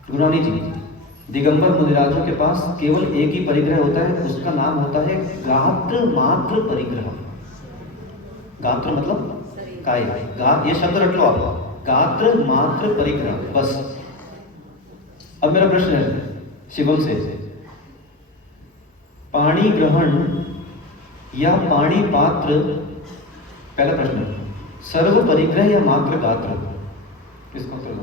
गुरुरानी जी, दिगंबर मुनिराजों के पास केवल एक ही परिग्रह होता है, उसका नाम होता है गात्र मात्र परिग्रह। गात्र मतलब काय, ये शब्द रट लो आप, गात्र मात्र परिग्रह, बस। अब मेरा प्रश्न है शिवम से, पाणी ग्रहण या पाणी पात्र, पहला प्रश्न, सर्व परिग्रह या मात्र गात्र? किसका उत्तर दो?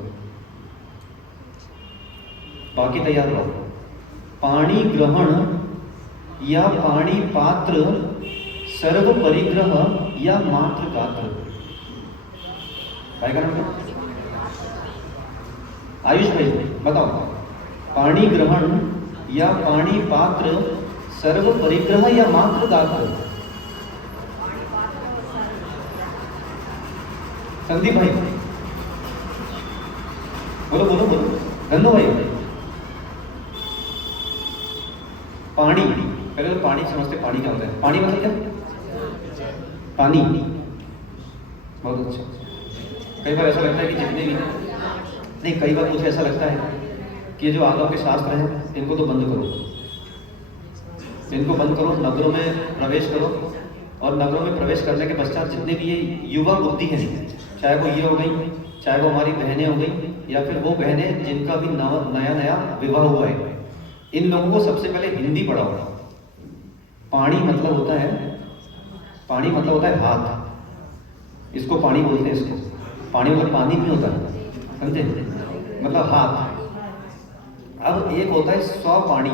बाकी तैयार रहो। पाणी ग्रहण या पाणी पात्र, सर्व परिग्रह या मात्र गात्र? भाई का नाम क्या? आयुष भाई बताओ, पाणी ग्रहण या पाणी पात्र, सर्व परिग्रह या मात्र गात्र? संदीप भाई बोलो बोलो बोलो। धन्नो भाई, पानी, पहले तो पानी समझते, पानी क्या होता है? पानी मतलब क्या? पानी। बहुत अच्छा। कई बार ऐसा लगता है कि जितने भी नहीं, कई बार मुझे ऐसा लगता है कि ये जो आगम के शास्त्र हैं इनको तो बंद करो, इनको बंद करो, नगरों में प्रवेश करो, और नगरों में प्रवेश करने के पश्चात जितने भी ये युवा बुद्धि है, चाहे वो ये हो गई, चाहे वो हमारी बहनें हो गई, या फिर वो बहनें जिनका भी नया नया विवाह हुआ है, इन लोगों को सबसे पहले हिंदी पढ़ाओ। पानी मतलब होता है, पानी मतलब होता है हाथ, इसको पानी बोलते हैं। इसको पानी मतलब पानी नहीं होता, समझे? मतलब हाथ। अब एक होता है स्व पानी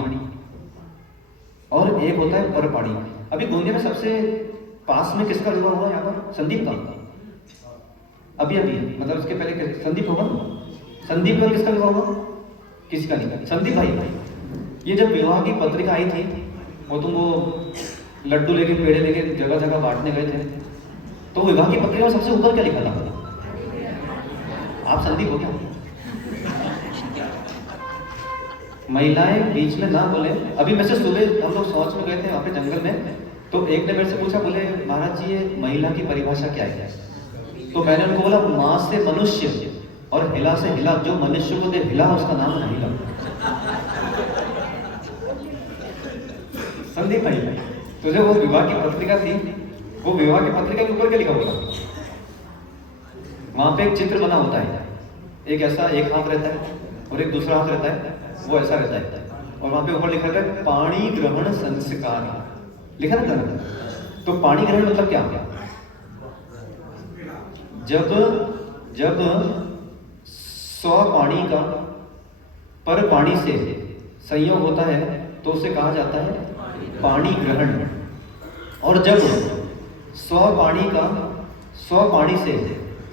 और एक होता है पर पानी। अभी गोंदिया में सबसे पास में किसका विवाह हुआ यहाँ पर? संदीप का। अभी अभी मतलब इसके पहले संदीप होगा। संदीप का किसका विवाह हुआ? किसी का नहीं। संदीप भाई, ये जब विवाह की पत्रिका आई थी और तुम वो लड्डू लेके पेड़े लेके जगह जगह बांटने गए थे, तो विवाह की पत्रिका में सबसे ऊपर क्या लिखा था? आप संदीप हो क्या? महिलाएं बीच में ना बोले। अभी मैं से सुबह हम लोग शौच में गए थे वहाँ पे जंगल में, तो एक ने मेरे से पूछा, बोले महाराज जी ये महिला की परिभाषा क्या है? तो मैंने उनको बोला माँ से मनुष्य और हिला से हिला, जो मनुष्य को दे हिला उसका नाम महिला। संदीप भाई, तुझे वो विवाह की पत्रिका थी, वो विवाह की पत्रिका के ऊपर क्या लिखा होगा? वहां पे एक चित्र बना होता है, एक ऐसा एक हाथ रहता है और एक दूसरा हाथ रहता है, वो ऐसा रहता है, और वहां पे ऊपर लिखा रहता है पाणी ग्रहण संस्कार, लिखा रहता है। तो पाणी ग्रहण मतलब क्या? जब स्व पाणी का पर पाणी से संयोग होता है तो उसे कहा जाता है पाणी ग्रहण, और जब स्व पाणी का स्व पाणी से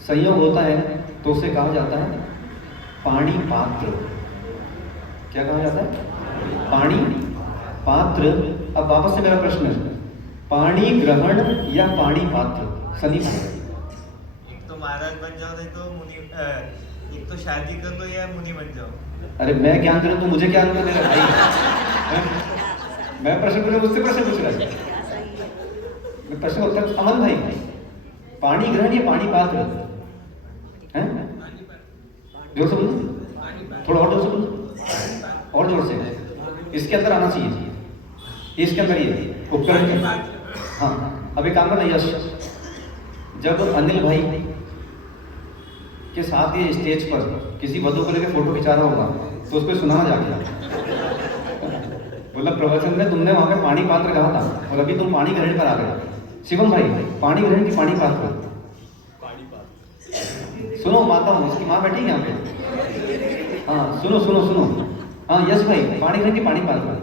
संयोग होता है तो उसे कहा जाता है पाणी पात्र। क्या कहा जाता है? पाणी पात्र। अब वापस से मेरा प्रश्न है, पाणी ग्रहण या पाणी पात्र? सनी भाई, एक तो महाराज बन जाओ, नहीं तो मुनि, एक तो शादी कर दो या मुनि बन जाओ। अरे मैं ज्ञान करूं तो मुझे क्या अनुभव दे रहा भाई? मैं प्रश्न पूछ रहा, मुझसे प्रश्न पूछ रहा है। मैं प्रश्न उत्तर, अमन भाई, पाणी ग्रहण या पाणी पात्र हैं? जोर से बोलो, थोड़ा और जोर से बोलो, और जोर से। इसके अंदर आना चाहिए, इसके अंदर ये उपकरण के। हाँ, अभी काम करना यश। जब अनिल भाई के साथ ये स्टेज पर किसी वधु को लेकर फोटो खिंचा रहा होगा तो उसको सुनाना जाके बोला प्रवचन में तुमने वहां पे पानी पात्र कहा था और अभी तुम पानी ग्रहण पर आ गए। शिवम भाई, पानी ग्रहण की पानी पात्र? सुनो, माता हूँ, उसकी माँ बैठी है यहाँ पे। हाँ सुनो सुनो सुनो। हाँ यश भाई, पानी ग्रहण की पानी पात्र?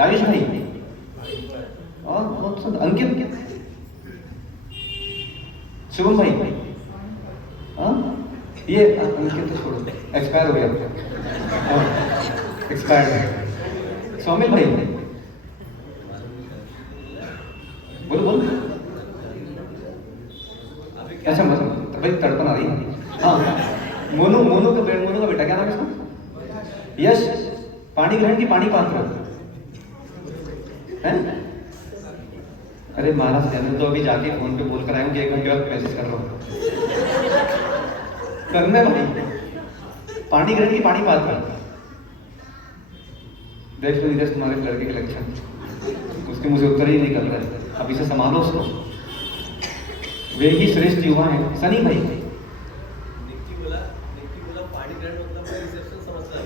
आयुष भाई और बहुत सुंदर। अंकित, शुभम भाई, हाँ ये अंकित तो छोड़ो, एक्सपायर हो गया, एक्सपायर्ड है। सौमिल भाई, बोलो बोलो। अच्छा मतलब भाई तड़पन आ रही है। हाँ मोनू, मोनू का बेटा क्या नाम है इसका? यश, पानी ग्रहण की पानी पात्र है? अरे महाराज जाने तो, अभी जाके फोन पे बोल कर आया हूँ कि 1 घंटे बाद मैसेज कर रहा हूँ। करने भाई, पानी ग्रहण की पानी पात्र? देख लो इधर तुम्हारे लड़के के लक्षण, उसके मुझे उत्तर ही नहीं कर रहे। अब इसे संभालो उसको, वे ही श्रेष्ठ युवा हैं। सनी भाई, पानी ग्रहण मतलब रिसेप्शन समझ रहा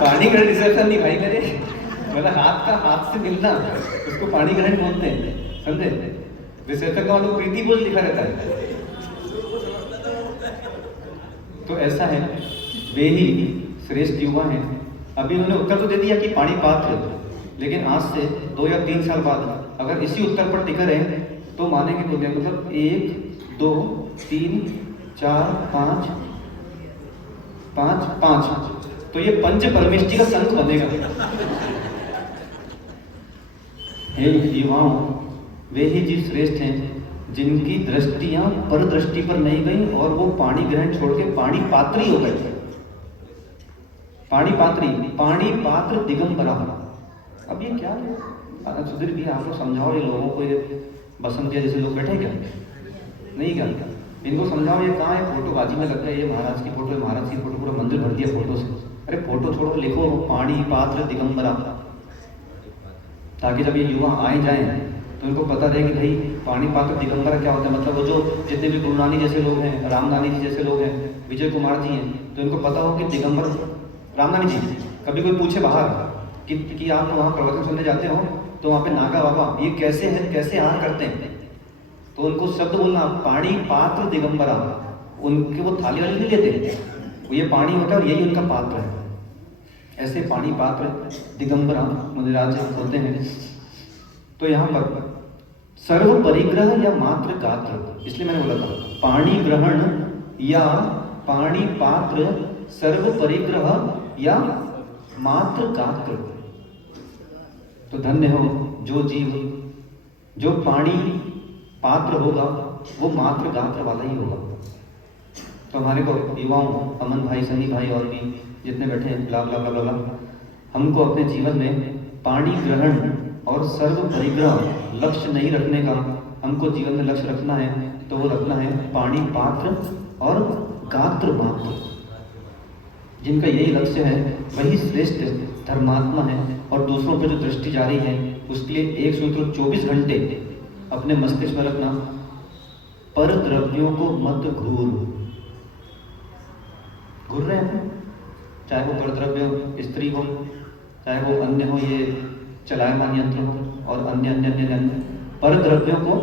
पानी ग्रहण रिसेप्शन नहीं भाई मेरे, मतलब हाथ का हाथ से मिलना, उसको पानी ग्रहण बोलते हैं, समझे? रिसेप्शन का मतलब प्रीति भोज लिखा रहता है। तो ऐसा है, वे ही श्रेष्ठ युवा हैं। अभी उन्होंने उत्तर तो दे दिया कि पानी पात्र, लेकिन आज से 2 या 3 साल बाद अगर इसी उत्तर पर टिके रहे तो मानेंगे दुनिया, मतलब 1 2 3 4 5 तो ये पंच परमेष्टि का संघ बनेगा। हे युवाओं, वे ही जीव श्रेष्ठ हैं जिनकी दृष्टियां पर दृष्टि पर नहीं गई और वो पानी ग्रहण छोड़ के पानी पात्री हो गए। पानी पात्री, पानी पात्र दिगंबरा। अब ये क्या है? सुधीर भी आप लोग समझाओ ये लोगों को, ये बसंतिया जैसे लोग बैठे क्या नहीं, क्या इनको समझाओ ये कहाँ है? फोटोबाजी में लग गए, ये महाराज की फोटो है, महाराज की फोटो, पूरा मंदिर भर दिया फोटो से। अरे फोटो छोड़ो, लिखो पानी पात्र दिगंबरा, ताकि जब ये युवा आए जाएं तो उनको पता रहे कि भाई पानी पात्र दिगंबरा क्या होता है। मतलब वो जो जितने भी गुरु नानी जैसे लोग हैं, राम नानी जी जैसे लोग हैं, विजय कुमार जी हैं, तो इनको पता हो कि दिगंबर राम नानी जी, कभी कोई पूछे बाहर कि आप वहाँ प्रवचन सुनने जाते हो तो वहाँ पे नागा बाबा ये कैसे है, कैसे आहार करते हैं, तो उनको शब्द बोलना पानी पात्र दिगंबरा। उनके वो थाली वाली नहीं लेते, वो ये पानी होता है और यही उनका पात्र है। ऐसे पानी पात्र दिगंबरा मुनिराज होते हैं। तो यहाँ पर सर्व परिग्रह या मात्र गात्र, इसलिए मैंने बोला था पाणी ग्रहण या पाणी पात्र, सर्व परिग्रह या मात्र गात्र। तो धन्य हो जो जीव जो पाणी पात्र होगा, वो मात्र गात्र वाला ही होगा। तो हमारे को युवाओं, अमन भाई, सनी भाई और भी जितने बैठे हैं, ब्ला ब्ला ब्ला ब्ला, हमको अपने जीवन में पाणी ग्रहण और सर्व परिग्रह लक्ष्य नहीं रखने का, हमको जीवन में लक्ष्य रखना है तो वो रखना है पाणी पात्र और गात्र मात्र। जिनका यही लक्ष्य है वही श्रेष्ठ धर्मात्मा है और दूसरों पर जो दृष्टि जारी है उसके लिए एक सूत्र 24 घंटे अपने मस्तिष्क में रखना, पर द्रव्यों को मत घूर रहे हैं, चाहे वो पर द्रव्य स्त्री हो, चाहे वो अन्य हो, ये चलायमान यंत्र हो और अन्य अन्य अन्य अन्य, पर द्रव्यों को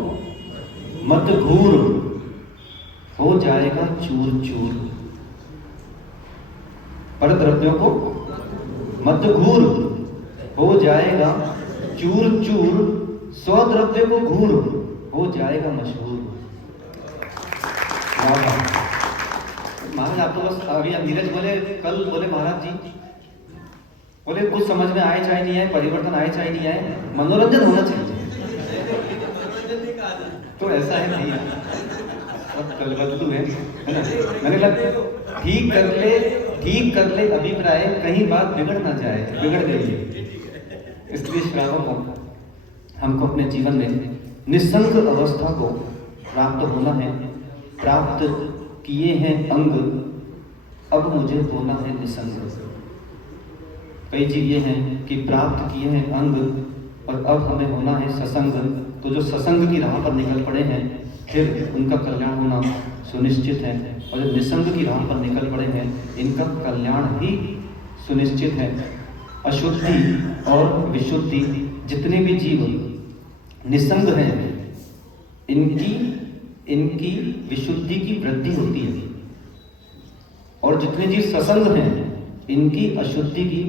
मत घूर, हो जाएगा चूर चूर। पर द्रव्यों को मत घूर, हो जाएगा चूर चूर। स्वद्रव्य को घूर, हो जाएगा मशहूर। महाराज आप तो बस अभी नीरज बोले, कल बोले महाराज जी बोले कुछ समझ में आए चाहे नहीं आए, परिवर्तन आए चाहे नहीं आए, मनोरंजन होना चाहिए। तो ऐसा है नहीं है, सब कलबद्दू है ना। मैंने कहा ठीक कर ले अभिप्राय, कहीं बात बिगड़ ना जाए, बिगड़ गई है। इसलिए श्रावकों हमको अपने जीवन में निसंग अवस्था को प्राप्त होना है। प्राप्त किए हैं अंग, अब मुझे होना है निसंग। कई चीज ये हैं कि प्राप्त किए हैं अंग और अब हमें होना है ससंग। तो जो ससंग की राह पर निकल पड़े हैं फिर उनका कल्याण होना सुनिश्चित है, और जो निसंग की राह पर निकल पड़े हैं इनका कल्याण ही सुनिश्चित है। अशुद्धि और विशुद्धि, जितने भी जीव निसंग हैं इनकी विशुद्धि की वृद्धि होती है, और जितने जीव ससंग हैं इनकी अशुद्धि की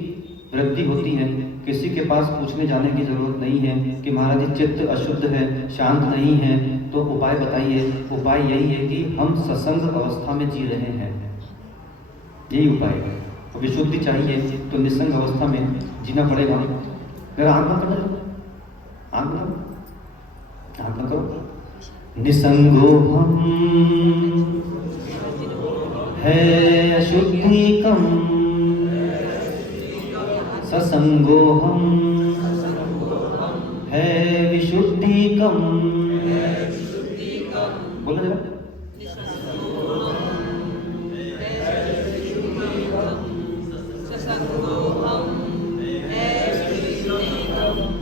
वृद्धि होती है। किसी के पास पूछने जाने की जरूरत नहीं है कि महाराज जी चित्त अशुद्ध है, शांत नहीं है, तो उपाय बताइए। उपाय यही है कि हम ससंग अवस्था में जी रहे हैं, यही उपाय है। तो विशुद्धि चाहिए तो निसंग अवस्था में जीना पड़ेगा। मेरा आंख बंद करो, आंख बंद करो। निसंगो हम है अशुद्धि कम, ससंगो हम है विशुद्धि कम। बोलो जरा।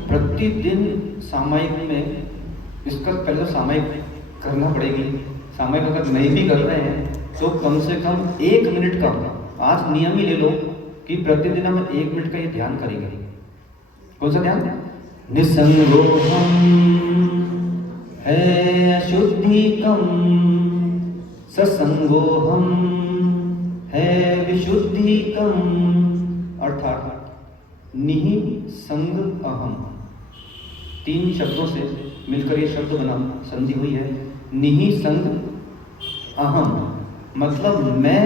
प्रतिदिन सामायिक में इसका पहले सामायिक करना पड़ेगी। सामायिक अगर नहीं भी कर रहे हैं तो कम से कम 1 मिनट का आज नियम ही ले लो कि प्रतिदिन हम 1 मिनट का ये ध्यान करेंगे। कौन सा ध्यान? निसंगो हम है अशुद्धि कम, ससंगो हम है विशुद्धि कम। अर्थात निसंग अहम, 3 शब्दों से मिलकर ये शब्द बना, संधि हुई है। निसंग अहम मतलब मैं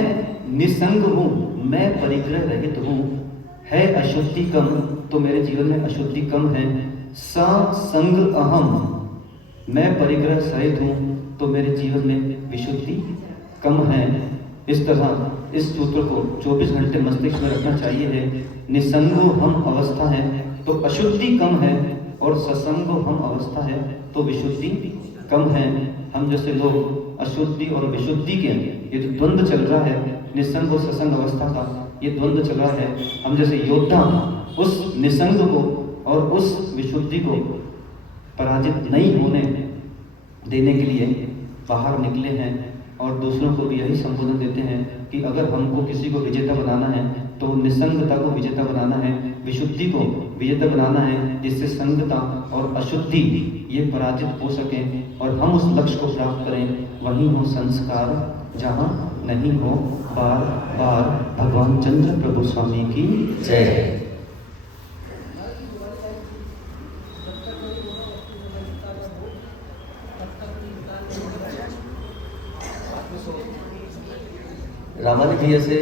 निसंग हूँ, मैं परिग्रह रहित हूँ। है अशुद्धि कम, तो मेरे जीवन में अशुद्धि कम है। ससंग अहम, मैं परिग्रह सहित हूँ, तो मेरे जीवन में विशुद्धि कम है। इस तरह इस सूत्र को 24 घंटे मस्तिष्क में रखना चाहिए है। निसंगो हम अवस्था है तो अशुद्धि कम है, और ससंगो हम अवस्था है तो विशुद्धि कम है। हम जैसे लोग अशुद्धि और विशुद्धि के ये जो द्वंद्व चल रहा है, निसंग और ससंग अवस्था का ये द्वंद्व चल रहा है, हम जैसे योद्धा उस निसंग को और उस विशुद्धि को पराजित नहीं होने देने के लिए बाहर निकले हैं, और दूसरों को भी यही संबोधन देते हैं कि अगर हमको किसी को विजेता बनाना है तो निसंगता को विजेता बनाना है, विशुद्धि को विजेता बनाना है, जिससे संगता और अशुद्धि ये पराजित हो सके और हम उस लक्ष्य को प्राप्त करें। वहीं हो संस्कार जहाँ नहीं हो बार बार। भगवान चंद्र प्रभु स्वामी की जय। रामानुज जी ऐसे